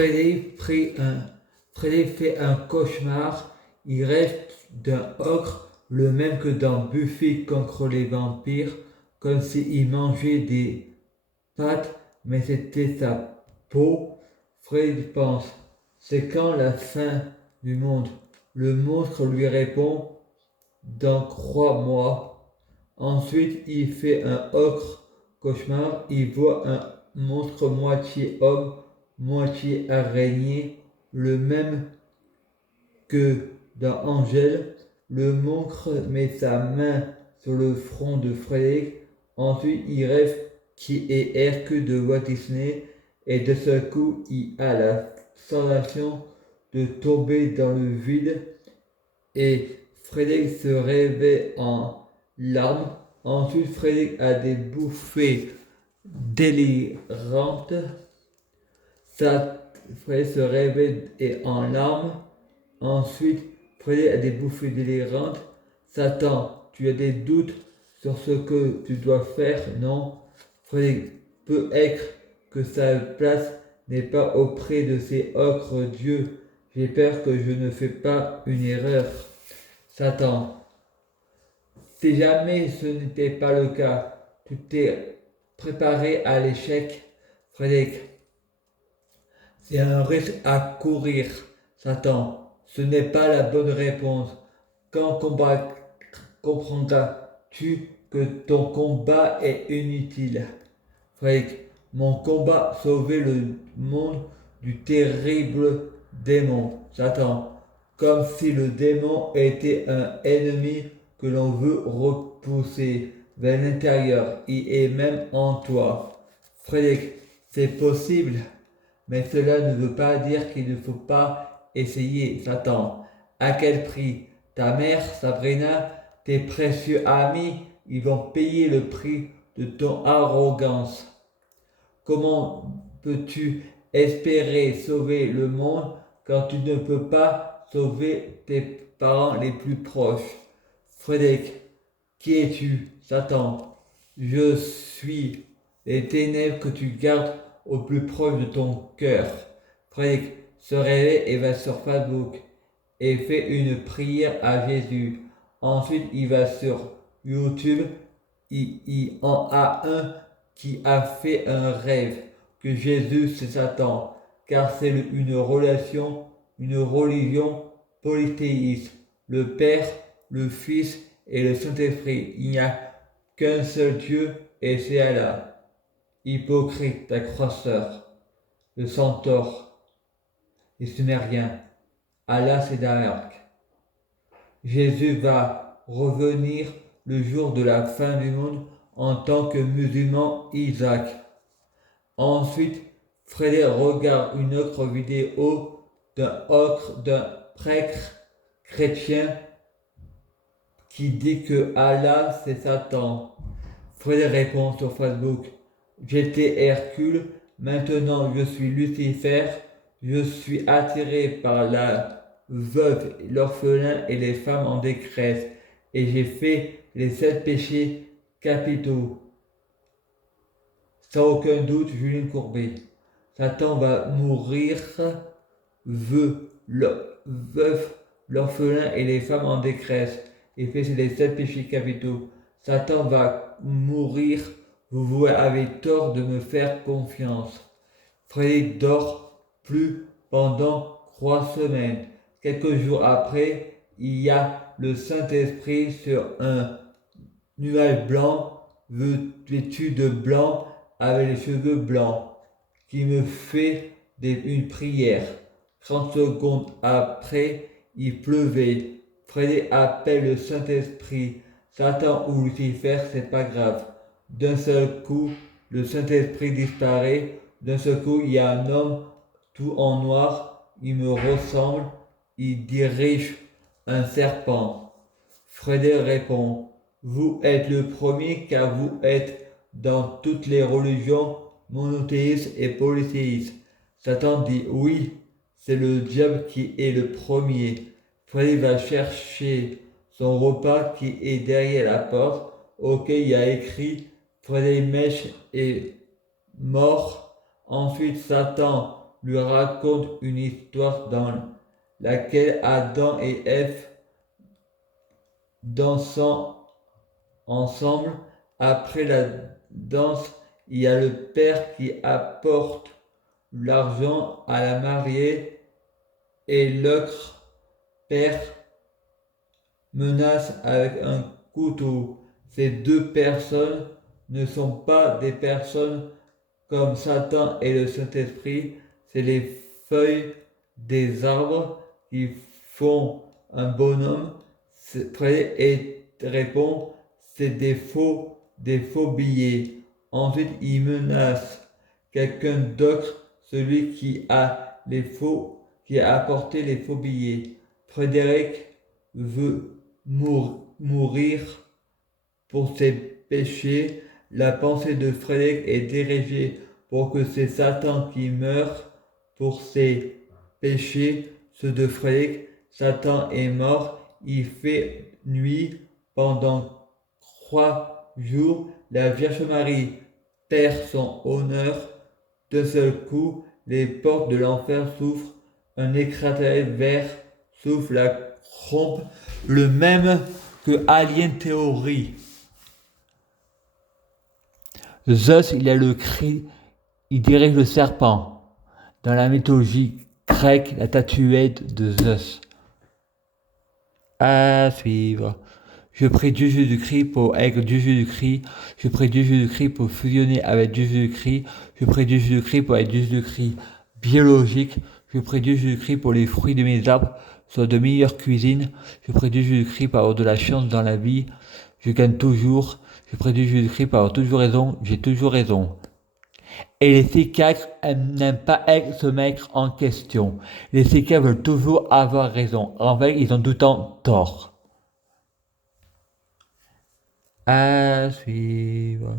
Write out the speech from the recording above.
Frédéric fait un cauchemar. Il rêve d'un ogre, le même que dans Buffy contre les vampires, comme s'il mangeait des pâtes, mais c'était sa peau. Frédéric pense, c'est quand la fin du monde? Le monstre lui répond, dans crois-moi. Ensuite, il fait un ogre cauchemar. Il voit un monstre moitié homme, moitié araignée, le même que dans Angèle. Le monstre met sa main sur le front de Frédéric. Ensuite, il rêve qu'il est Hercule de Walt Disney et de ce coup, il a la sensation de tomber dans le vide et Frédéric se réveille en larmes. Ensuite, Frédéric a des bouffées délirantes. Frédéric se réveille et en larmes. Ensuite, Frédéric a des bouffées délirantes. Satan, tu as des doutes sur ce que tu dois faire? Non. Frédéric, peut être que sa place n'est pas auprès de ces ocres dieux. J'ai peur que je ne fais pas une erreur. Satan, si jamais ce n'était pas le cas, tu t'es préparé à l'échec? Frédéric, c'est un risque à courir. Satan, ce n'est pas la bonne réponse. Quand comprendras-tu que ton combat est inutile? Frédéric, mon combat sauver le monde du terrible démon. Satan, comme si le démon était un ennemi que l'on veut repousser vers l'intérieur. Il est même en toi. Frédéric, c'est possible, mais cela ne veut pas dire qu'il ne faut pas essayer. Satan, à quel prix? Ta mère, Sabrina, tes précieux amis, ils vont payer le prix de ton arrogance. Comment peux-tu espérer sauver le monde quand tu ne peux pas sauver tes parents les plus proches? Frédéric, qui es-tu? Satan, je suis les ténèbres que tu gardes au plus proche de ton cœur. Frédéric se réveille et va sur Facebook et fait une prière à Jésus. Ensuite, il va sur YouTube. Il en a un qui a fait un rêve que Jésus c'est Satan, car c'est une religion polythéiste. Le Père, le Fils et le Saint-Esprit. Il n'y a qu'un seul Dieu et c'est Allah. Hypocrite, ta croisseur, le centaure, et ce n'est rien. Allah c'est d'Arc. Jésus va revenir le jour de la fin du monde en tant que musulman Isaac. Ensuite, Frédéric regarde une autre vidéo d'un prêtre chrétien qui dit que Allah c'est Satan. Frédéric répond sur Facebook, j'étais Hercule, maintenant je suis Lucifer, je suis attiré par la veuve, l'orphelin et les femmes en détresse, et j'ai fait les 7 péchés capitaux. Sans aucun doute, Julien Courbet. Satan va mourir, veuve, l'orphelin et les femmes en détresse, et fait les 7 péchés capitaux. Satan va mourir, vous avez tort de me faire confiance. Frédéric dort plus pendant 3 semaines. Quelques jours après, il y a le Saint-Esprit sur un nuage blanc, vêtu de blanc, avec les cheveux blancs, qui me fait une prière. 30 secondes après, il pleuvait. Frédéric appelle le Saint-Esprit. Satan ou Lucifer, c'est pas grave. D'un seul coup, le Saint-Esprit disparaît. D'un seul coup, il y a un homme tout en noir. Il me ressemble. Il dirige un serpent. Frédéric répond, vous êtes le premier car vous êtes dans toutes les religions monothéistes et polythéistes. Satan dit, oui, c'est le diable qui est le premier. Frédéric va chercher son repas qui est derrière la porte, auquel il y a écrit Frédéric Mèche est mort. Ensuite, Satan lui raconte une histoire dans laquelle Adam et Ève dansant ensemble. Après la danse, il y a le père qui apporte l'argent à la mariée et l'autre père menace avec un couteau. Ces deux personnes ne sont pas des personnes comme Satan et le Saint-Esprit, c'est les feuilles des arbres qui font un bonhomme. Et répond, c'est des faux billets. Ensuite, il menace quelqu'un d'autre, celui qui a apporté les faux billets. Frédéric veut mourir pour ses péchés. La pensée de Frédéric est dirigée pour que c'est Satan qui meure pour ses péchés. Ceux de Frédéric, Satan est mort. Il fait nuit pendant 3 jours. La Vierge Marie perd son honneur. D'un seul coup, les portes de l'enfer s'ouvrent. Un extraterrestre vert souffle la trompe, le même que Alien Theory. Zeus, il a le cri, il dirige le serpent. Dans la mythologie grecque, la statuette de Zeus. À suivre. Je prie Dieu Jésus-Christ pour être Dieu Jésus-Christ. Je prie Dieu Jésus-Christ pour fusionner avec Dieu Jésus-Christ. Je prie Dieu Jésus-Christ pour être Dieu Jésus-Christ biologique. Je prie Dieu Jésus-Christ pour les fruits de mes arbres soient de meilleure cuisine. Je prie Dieu Jésus-Christ pour avoir de la chance dans la vie. Je gagne toujours. Je prie Dieu Jésus-Christ pour avoir toujours raison. J'ai toujours raison. Et les C4 n'aiment pas être se mettre en question. Les C4 veulent toujours avoir raison. En fait, ils ont tout le temps tort. À suivre.